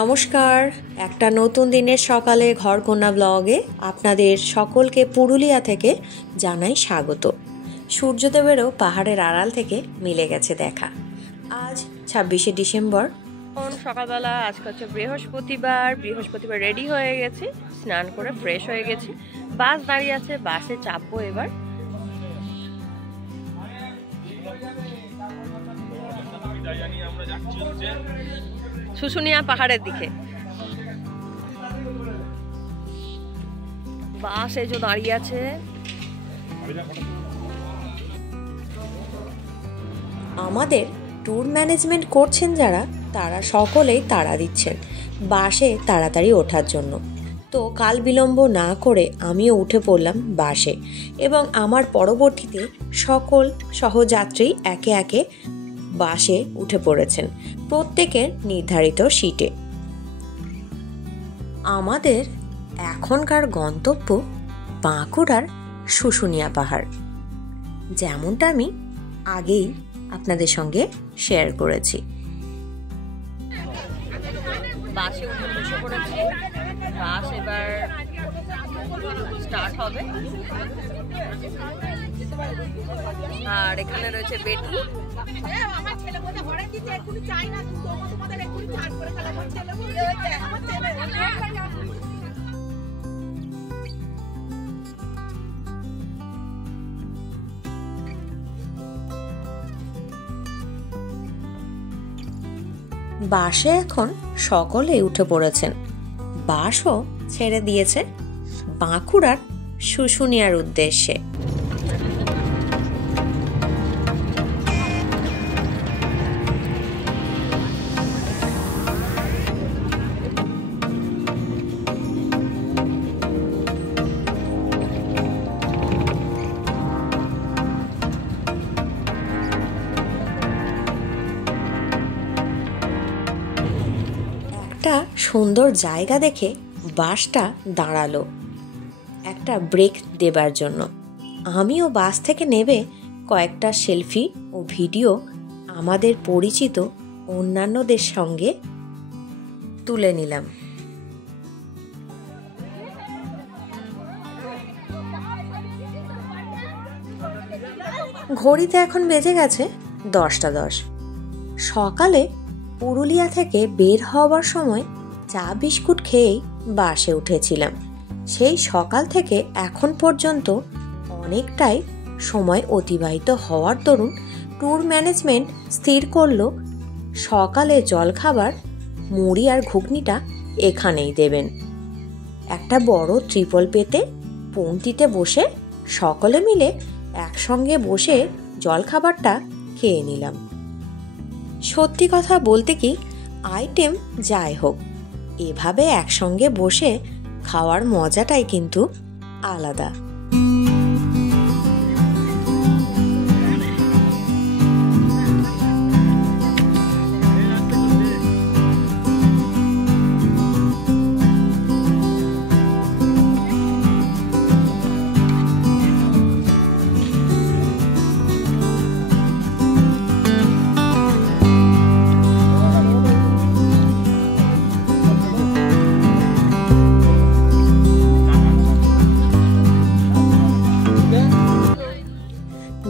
নমস্কার, একটা নতুন দিনের সকালে ঘরকন্যা ব্লগে আপনাদের সকলকে পুরুলিয়া থেকে জানাই স্বাগত। সূর্যদেবেরও পাহাড়ের আড়াল থেকে মিলে গেছে দেখা। আজ 26শে ডিসেম্বর, সকালবেলা। আজকে হচ্ছে বৃহস্পতিবার রেডি হয়ে গেছি, স্নান করে ফ্রেশ হয়ে গেছি। বাস দাঁড়িয়ে আছে, বাসে চাপবো এবার। শুশুনিয়া পাহাড়ের দিকে বাস এই যে দাঁড়িয়ে আছে। আমাদের ট্যুর ম্যানেজমেন্ট করছেন যারা, তারা সকলেই তাড়া দিচ্ছেন বাসে তাড়াতাড়ি ওঠার জন্য। তো কাল বিলম্ব না করে আমিও উঠে পড়লাম বাসে, এবং আমার পরবর্তীতে সকল সহযাত্রী একে একে বাসে উঠে পড়েছেন, প্রত্যেকের নির্ধারিত সিটে। আমাদের এখনকার গন্তব্য বাঁকুড়ার শুশুনিয়া পাহাড়, যেমনটা আমি আগেই আপনাদের সঙ্গে শেয়ার করেছি। বাসে উঠে বসে পড়েছি, বাস এবার স্টার্ট হবে। আর এখানে রয়েছে বেটু। বাসে এখন সকলে উঠে পড়েছেন। বাসও ছেড়ে দিয়েছে বাঁকুড়ার শুশুনিয়ার উদ্দেশ্যে। একটা সুন্দর জায়গা দেখে বাসটা দাঁড়ালো একটা ব্রেক দেবার জন্য। আমিও বাস থেকে নেমে কয়েকটা সেলফি ও ভিডিও আমাদের পরিচিত অন্যান্যদের সঙ্গে তুলে নিলাম। ঘড়িতে এখন বেজে গেছে 10:10। সকালে পুরুলিয়া থেকে বের হওয়ার সময় চা বিস্কুট খেয়েই বাসে উঠেছিলাম। সেই সকাল থেকে এখন পর্যন্ত অনেকটাই সময় অতিবাহিত হওয়ার দরুন ট্যুর ম্যানেজমেন্ট স্থির করলো সকালে জলখাবার মুড়ি আর ঘুগনিটা এখানেই দেবেন। একটা বড় ত্রিপল পেতে পংক্তিতে বসে সকলে মিলে একসঙ্গে বসে জলখাবারটা খেয়ে নিলাম। সত্যি কথা বলতে কি, আইটেম যাই হোক, এভাবে একসঙ্গে বসে খাওয়ার মজাটাই কিন্তু আলাদা।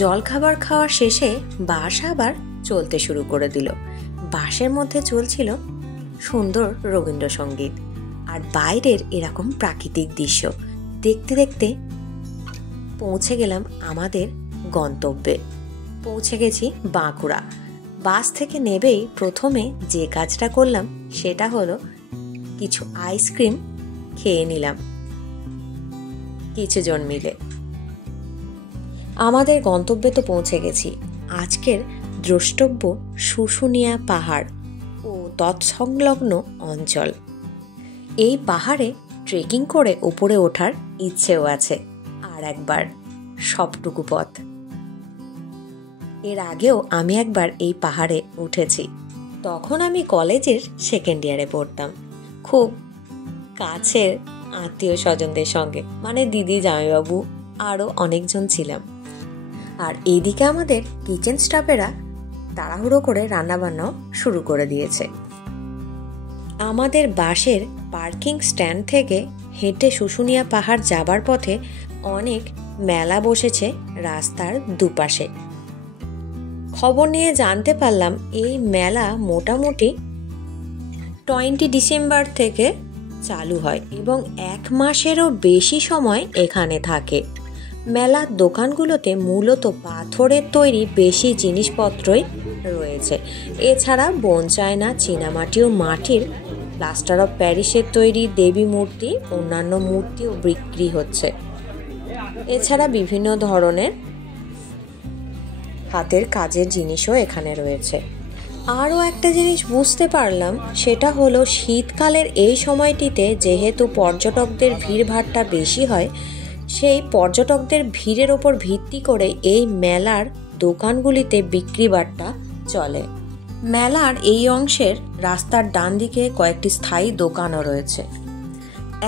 জলখাবার খাওয়া শেষে বাস আবার চলতে শুরু করে দিল। বাসের মধ্যে চলছিল সুন্দর রবীন্দ্রসঙ্গীত আর বাইরের এরকম প্রাকৃতিক দৃশ্য দেখতে দেখতে পৌঁছে গেলাম আমাদের গন্তব্যে। পৌঁছে গেছি বাঁকুড়া। বাস থেকে নেবেই প্রথমে যে কাজটা করলাম সেটা হলো কিছু আইসক্রিম খেয়ে নিলাম কিছুজন মিলে। আমাদের গন্তব্যে তো পৌঁছে গেছি। আজকের দ্রষ্টব্য শুশুনিয়া পাহাড় ও তৎসংলগ্ন অঞ্চল। এই পাহাড়ে ট্রেকিং করে উপরে ওঠার ইচ্ছেও আছে আর একবার সবটুকু পথ। এর আগেও আমি একবার এই পাহাড়ে উঠেছি, তখন আমি কলেজের সেকেন্ড ইয়ারে পড়তাম। খুব কাছের আত্মীয় স্বজনদের সঙ্গে, মানে দিদি, জামাইবাবু, আরও অনেকজন ছিলাম। আর এইদিকে আমাদের কিচেন স্টাফেরা তাড়াহুড়ো করে রান্নাবান্নাও শুরু করে দিয়েছে। আমাদের বাসের পার্কিং স্ট্যান্ড থেকে হেঁটে শুশুনিয়া পাহাড় যাবার পথে অনেক মেলা বসেছে রাস্তার দুপাশে। খবর নিয়ে জানতে পারলাম এই মেলা মোটামুটি 20 ডিসেম্বর থেকে চালু হয় এবং 1 মাসেরও বেশি সময় এখানে থাকে। মেলার দোকানগুলোতে মূলত পাথরের তৈরি বেশি জিনিসপত্রই রয়েছে। এছাড়া বোনচায়না, চীনামাটি ও মাটির প্লাস্টার অফ প্যারিসের তৈরি দেবী মূর্তি, অন্যান্য মূর্তিও বিক্রি হচ্ছে। এছাড়া বিভিন্ন ধরনের হাতের কাজের জিনিসও এখানে রয়েছে। আরও একটা জিনিস বুঝতে পারলাম, সেটা হলো শীতকালের এই সময়টিতে যেহেতু পর্যটকদের ভিড়ভাট্টা বেশি হয়, সেই পর্যটকদের ভিড়ের ওপর ভিত্তি করে এই মেলার দোকানগুলিতে বিক্রি বাট্টা চলে। মেলার এই অংশের রাস্তার ডান দিকে কয়েকটি স্থায়ী দোকানও রয়েছে।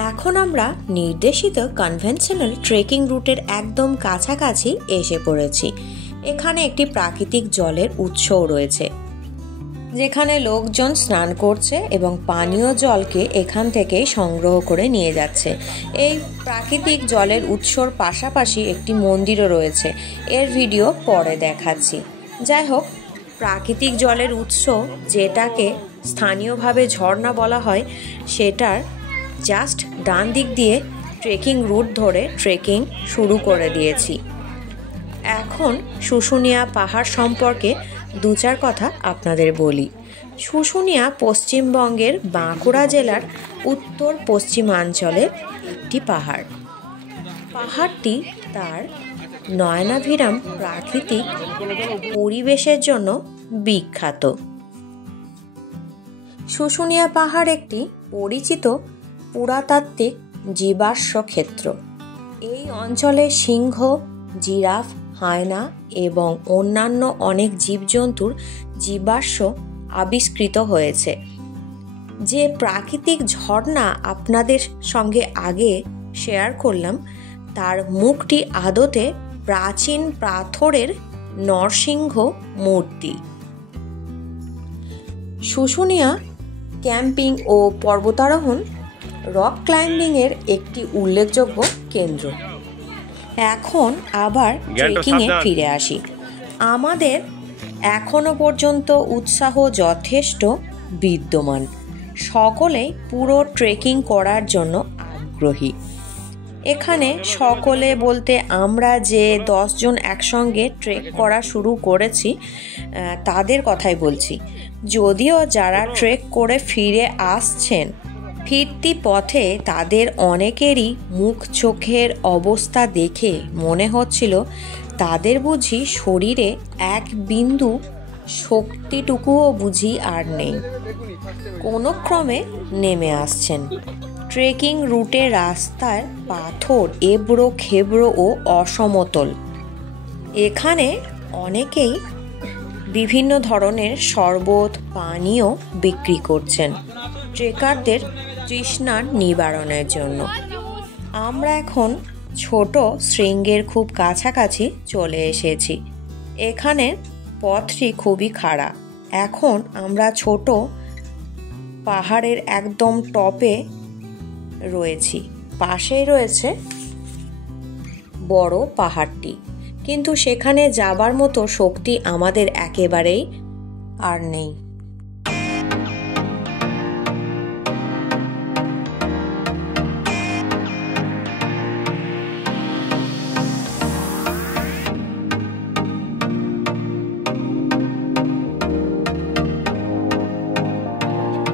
এখন আমরা নির্দেশিত কনভেনশনাল ট্রেকিং রুটের একদম কাছাকাছি এসে পড়েছি। এখানে একটি প্রাকৃতিক জলের উৎসও রয়েছে, যেখানে লোকজন স্নান করছে এবং পানীয় জলকে এখান থেকে সংগ্রহ করে নিয়ে যাচ্ছে। এই প্রাকৃতিক জলের উৎসর পাশাপাশি একটি মন্দিরও রয়েছে, এর ভিডিও পরে দেখাচ্ছি। যাই হোক, প্রাকৃতিক জলের উৎস, যেটাকে স্থানীয়ভাবে ঝর্ণা বলা হয়, সেটার জাস্ট ডান দিক দিয়ে ট্রেকিং রুট ধরে ট্রেকিং শুরু করে দিয়েছি। এখন শুশুনিয়া পাহাড় সম্পর্কে 2-4 কথা আপনাদের বলি। শুশুনিয়া পশ্চিমবঙ্গের বাঁকুড়া জেলার উত্তর পশ্চিমাঞ্চলের একটি পাহাড়। পাহাড়টি তার নয়নাভিরাম প্রাকৃতিক পরিবেশের জন্য বিখ্যাত। শুশুনিয়া পাহাড় একটি পরিচিত পুরাতাত্ত্বিক জীবাশ্ম ক্ষেত্র। এই অঞ্চলে সিংহ, জিরাফ, হায়না এবং অন্যান্য অনেক জীবজন্তুর জীবাশ্ম আবিষ্কৃত হয়েছে। যে প্রাকৃতিক ঝর্ণা আপনাদের সঙ্গে আগে শেয়ার করলাম, তার মুখটি আদতে প্রাচীন পাথরের নরসিংহ মূর্তি। শুশুনিয়া ক্যাম্পিং ও পর্বতারোহণ, রক ক্লাইম্বিংয়ের একটি উল্লেখযোগ্য কেন্দ্র। এখন আবার ট্রেকিংয়ে ফিরে আসি। আমাদের এখনো পর্যন্ত উৎসাহ যথেষ্ট বিদ্যমান। সকলেই পুরো ট্রেকিং করার জন্য আগ্রহী। এখানে সকলে বলতে আমরা যে 10 জন একসঙ্গে ট্রেক করা শুরু করেছি তাদের কথাই বলছি। যদিও যারা ট্রেক করে ফিরে আসছেন, ফিরতি পথে তাদের অনেকেরই মুখ চোখের অবস্থা দেখে মনে হচ্ছিল তাদের বুঝি শরীরে এক বিন্দু শক্তিটুকুও বুঝি আর নেই। কোনো ক্রমে নেমে আসছেন। ট্রেকিং রুটে রাস্তার পাথর এবড়ো খেবড়ো ও অসমতল। এখানে অনেকেই বিভিন্ন ধরনের শরবত, পানীয় বিক্রি করছেন ট্রেকারদের তৃষ্ণার নিবারণের জন্য। আমরা এখন ছোট শৃঙ্গের খুব কাছাকাছি চলে এসেছি। এখানে পথটি খুবই খাড়া। এখন আমরা ছোট পাহাড়ের একদম টপে রয়েছি। পাশেই রয়েছে বড় পাহাড়টি, কিন্তু সেখানে যাবার মতো শক্তি আমাদের একেবারেই আর নেই।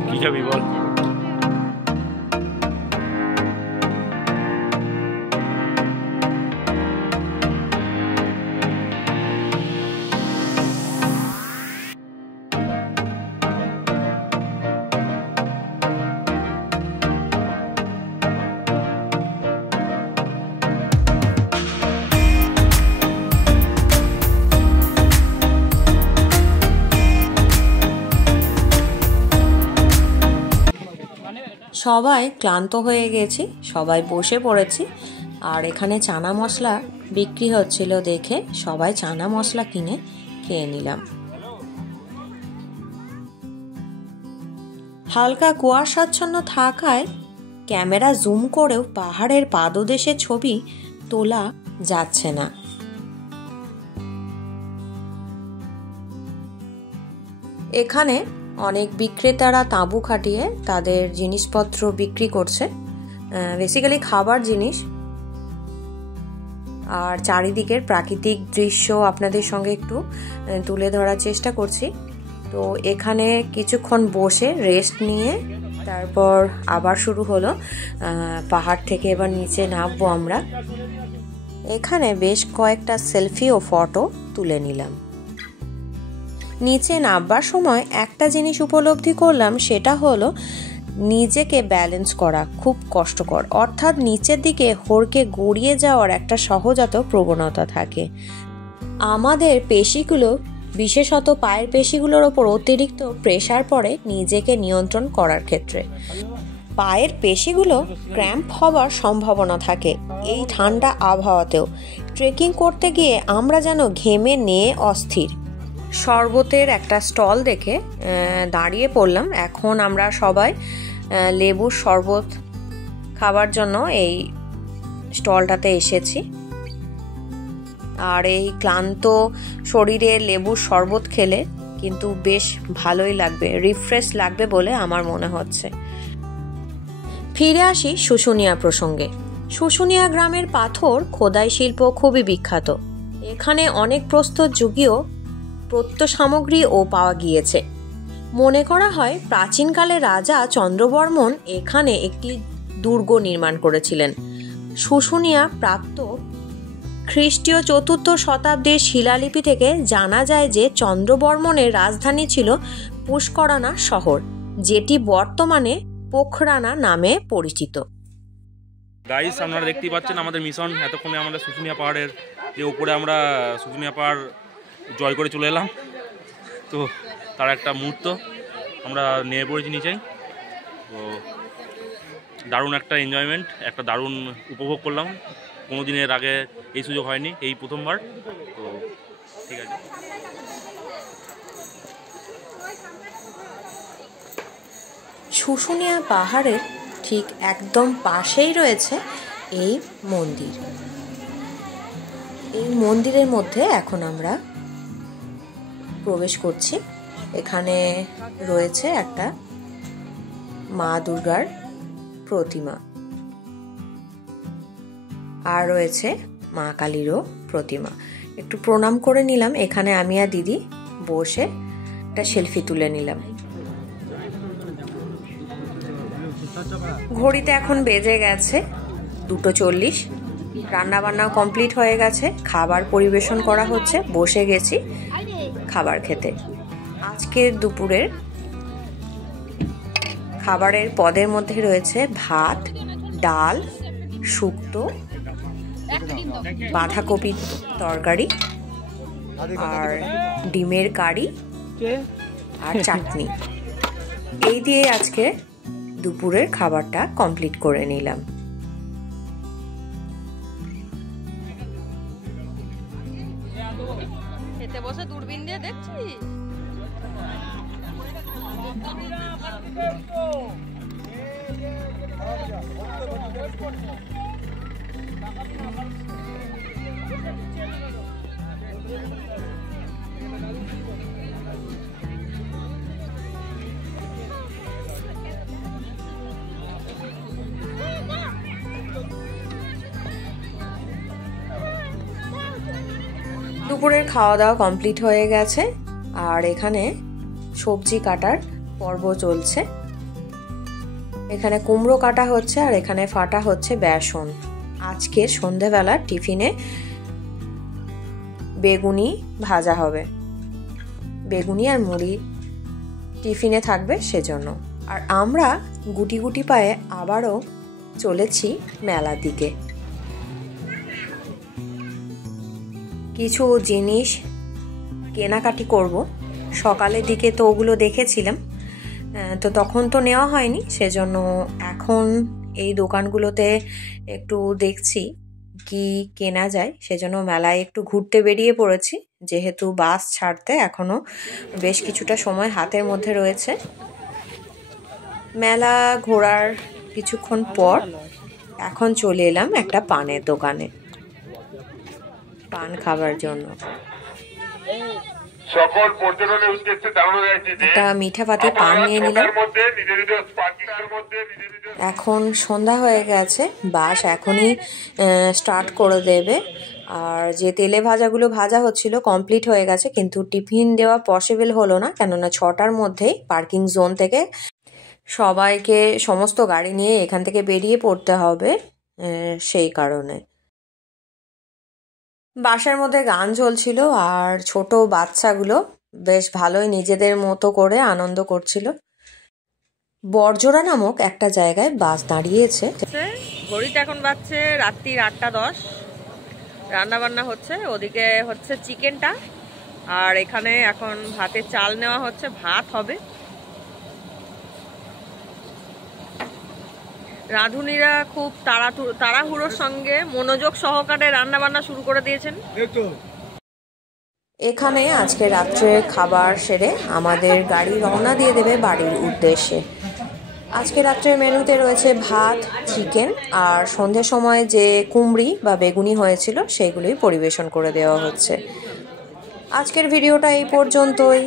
কি যাবি বল? সবাই ক্লান্ত হয়ে গেছি, সবাই বসে পড়েছি। আর এখানে চানা মশলা বিক্রি হচ্ছিল দেখে সবাই চানা মশলা কিনে খেয়ে নিলাম। হালকা কুয়াশাচ্ছন্ন থাকায় ক্যামেরা জুম করেও পাহাড়ের পাদদেশের ছবি তোলা যাচ্ছে না। এখানে অনেক বিক্রেতারা তাঁবু খাটিয়ে তাদের জিনিসপত্র বিক্রি করছে, বেসিক্যালি খাবার জিনিস। আর চারিদিকের প্রাকৃতিক দৃশ্য আপনাদের সঙ্গে একটু তুলে ধরার চেষ্টা করছি। তো এখানে কিছুক্ষণ বসে রেস্ট নিয়ে তারপর আবার শুরু হলো। পাহাড় থেকে এবার নিচে নামবো আমরা। এখানে বেশ কয়েকটা সেলফি ও ফটো তুলে নিলাম। নিচে নামবার সময় একটা জিনিস উপলব্ধি করলাম, সেটা হলো নিজেকে ব্যালেন্স করা খুব কষ্টকর। অর্থাৎ নিচের দিকে হড়কে গড়িয়ে যাওয়ার একটা সহজাত প্রবণতা থাকে। আমাদের পেশিগুলো, বিশেষত পায়ের পেশিগুলোর ওপর অতিরিক্ত প্রেসার পড়ে নিজেকে নিয়ন্ত্রণ করার ক্ষেত্রে। পায়ের পেশিগুলো ক্র্যাম্প হওয়ার সম্ভাবনা থাকে এই ঠান্ডা আবহাওয়াতেও। ট্রেকিং করতে গিয়ে আমরা যেন ঘেমে নিয়ে অস্থির। শরবতের একটা স্টল দেখে দাঁড়িয়ে পড়লাম। এখন আমরা সবাই লেবুর শরবত খাবার জন্য এই স্টলটাতে এসেছি। আর এই ক্লান্ত শরীরে লেবুর শরবত খেলে কিন্তু বেশ ভালোই লাগবে, রিফ্রেশ লাগবে বলে আমার মনে হচ্ছে। ফিরে আসি শুশুনিয়া প্রসঙ্গে। শুশুনিয়া গ্রামের পাথর খোদাই শিল্প খুবই বিখ্যাত। এখানে অনেক প্রস্তর যুগীয় প্রত্নসামগ্রীও পাওয়া গিয়েছে। মনে করা হয় প্রাচীনকালে রাজা চন্দ্রবর্মন এখানে একটি দুর্গ নির্মাণ করেছিলেন। শুশুনিয়া প্রাপ্ত খ্রিস্টীয় ৪র্থ শতাব্দীর শিলালিপি থেকে জানা যায় যে চন্দ্রবর্মনের রাজধানী ছিল পুষ্করানা শহর, যেটি বর্তমানে পোখরানা নামে পরিচিত। গাইস, আপনারা দেখতেই পাচ্ছেন আমাদের মিশন। এতক্ষণে আমাদের শুশুনিয়া পাহাড়ের যে উপরে আমরা শুশুনিয়া পাহাড় জয় করে চলে এলাম। তো তার একটা মুহূর্ত আমরা নিয়ে পড়েছি নিচেই। তো দারুণ একটা এনজয়মেন্ট, একটা দারুণ উপভোগ করলাম। কোনো দিনের আগে এই সুযোগ হয়নি, এই প্রথমবার। তো ঠিক আছে। শুশুনিয়া পাহাড়ের ঠিক একদম পাশেই রয়েছে এই মন্দির। এই মন্দিরের মধ্যে এখন আমরা প্রবেশ করছি। এখানে রয়েছে একটা মা দুর্গার প্রতিমা, আর রয়েছে মা কালীরও প্রতিমা। একটু প্রণাম করে নিলাম। এখানে আমি আর দিদি বসে একটা সেলফি তুলে নিলাম। ঘড়িতে এখন বেজে গেছে 2:40। রান্না বান্না কমপ্লিট হয়ে গেছে, খাবার পরিবেশন করা হচ্ছে। বসে গেছি খাবার খেতে। আজকের দুপুরের খাবারের পদের মধ্যে রয়েছে ভাত, ডাল, শুক্তো, বাঁধাকপির তরকারি, আর ডিমের কারি আর চাটনি। এই দিয়ে আজকে দুপুরের খাবারটা কমপ্লিট করে নিলাম। খেতে বসে দূরবীন দিয়ে দেখছি। দুপুরের খাওয়া দাওয়া কমপ্লিট হয়ে গেছে, আর এখানে সবজি কাটার পর্ব চলছে। এখানে কুমড়ো কাটা হচ্ছে, আর এখানে ফাটা হচ্ছে বেসন। আজকে সন্ধেবেলার টিফিনে বেগুনি ভাজা হবে, বেগুনি আর মুড়ি টিফিনে থাকবে সেজন্য। আর আমরা গুটি গুটি পায়ে আবারও চলেছি মেলার দিকে। কিছু জিনিস কেনাকাটি করব। সকালের দিকে তো ওগুলো দেখেছিলাম, তো তখন তো নেওয়া হয়নি, সেজন্য এখন এই দোকানগুলোতে একটু দেখছি কি কেনা যায়। সেজন্য মেলায় একটু ঘুরতে বেরিয়ে পড়েছি, যেহেতু বাস ছাড়তে এখনো বেশ কিছুটা সময় হাতের মধ্যে রয়েছে। মেলা ঘোরার কিছুক্ষণ পর এখন চলে এলাম একটা পানের দোকানে পান খাবার জন্য। সকল পর্যটনের উদ্দেশ্যে জানানো যাচ্ছে যে একটা মিঠা পাতি পান নিয়ে নিলাম। এখন সন্ধ্যা হয়ে গেছে, বাস এখনই স্টার্ট করে দেবে। আর যে তেলে ভাজাগুলো ভাজা হচ্ছিল কমপ্লিট হয়ে গেছে, কিন্তু টিফিন দেওয়া পসিবল হলো না, কেননা 6টার মধ্যেই পার্কিং জোন থেকে সবাইকে সমস্ত গাড়ি নিয়ে এখান থেকে বেরিয়ে পড়তে হবে, সেই কারণে। বাসের মধ্যে গান চলছিল আর ছোট বাচ্চাগুলো বেশ ভালোই নিজেদের মতো করে আনন্দ করছিল। বরজোড়া নামক একটা জায়গায় বাস দাঁড়িয়েছে। ঘড়িতে এখন বাজছে রাত্রি 8:10। রান্না বান্না হচ্ছে, ওদিকে হচ্ছে চিকেনটা, আর এখানে এখন ভাতের চাল নেওয়া হচ্ছে, ভাত হবে। রাঁধুনিরা খুব তাড়াহুড়োর সঙ্গে মনোযোগ সহকারে রান্না বান্না শুরু করে দিয়েছেন। এখানে আজকে রাত্রে খাবার সেরে আমাদের গাড়ি রওনা দিয়ে দেবে বাড়ির উদ্দেশ্যে। আজকে রাত্রের মেনুতে রয়েছে ভাত, চিকেন, আর সন্ধ্যের সময় যে কুমড়ি বা বেগুনি হয়েছিল সেগুলোই পরিবেশন করে দেওয়া হচ্ছে। আজকের ভিডিওটা এই পর্যন্তই,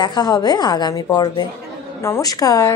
দেখা হবে আগামী পর্বে। নমস্কার।